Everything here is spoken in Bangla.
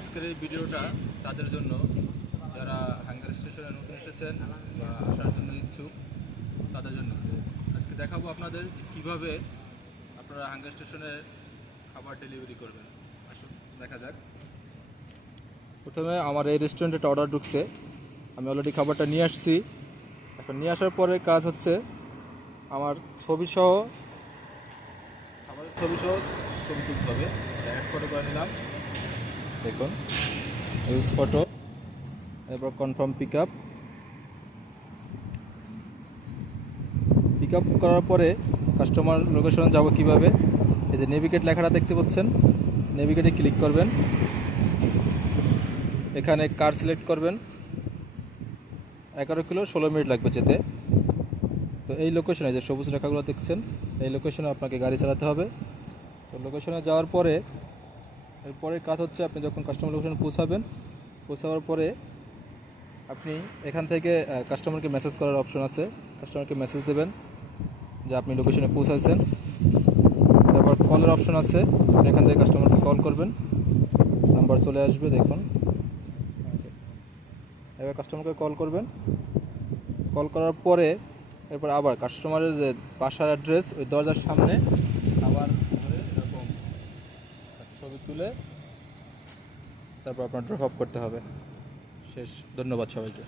আজকের এই ভিডিওটা তাদের জন্য যারা হাঙ্গার স্টেশনে নতুন এসেছেন বা আসার জন্য ইচ্ছুক তাদের জন্য। আজকে দেখাবো আপনাদের কিভাবে আপনারা হাঙ্গার স্টেশনে খাবার ডেলিভারি করবেন। আসুন দেখা যাক। প্রথমে আমার এই রেস্টুরেন্টে একটা অর্ডার ঢুকছে, আমি অলরেডি খাবারটা নিয়ে আসছি। এখন নিয়ে আসার পরে কাজ হচ্ছে আমার ছবিসহ খাবারের ছবিসহ ছবি তুলতে হবে। অ্যাড ফটো করে নিলাম, দেখুন ইউজ ফটো, এরপর কনফার্ম পিক আপ করার পরে কাস্টমার লোকেশনে যাব কিভাবে। এই যে নেভিগেট লেখাটা দেখতে পাচ্ছেন, নেভিগেটে ক্লিক করবেন, এখানে কার সিলেক্ট করবেন। 11 কিলো 16 মিনিট লাগবে যেতে। তো এই লোকেশনে যে সবুজ রেখাগুলো দেখছেন, এই লোকেশনে আপনাকে গাড়ি চালাতে হবে। তো লোকেশনে যাওয়ার পরে এরপরের কাজ হচ্ছে আপনি যখন কাস্টমার লোকেশনে পৌঁছাবার পরে আপনি এখান থেকে কাস্টমারকে মেসেজ করার অপশন আছে, কাস্টমারকে মেসেজ দেবেন যে আপনি লোকেশনে পৌঁছাচ্ছেন। তারপর কলের অপশন আছে, আপনি এখান থেকে কাস্টমারকে কল করবেন, নাম্বার চলে আসবে দেখুন। এবার কাস্টমারকে কল করবেন, কল করার পরে এরপর আবার কাস্টমারের যে বাসার অ্যাড্রেস ওই দরজার সামনে আবার এরকম ছবি তুলে তারপর আপনার ড্রপ আপ করতে হবে। শেষ। ধন্যবাদ সবাইকে।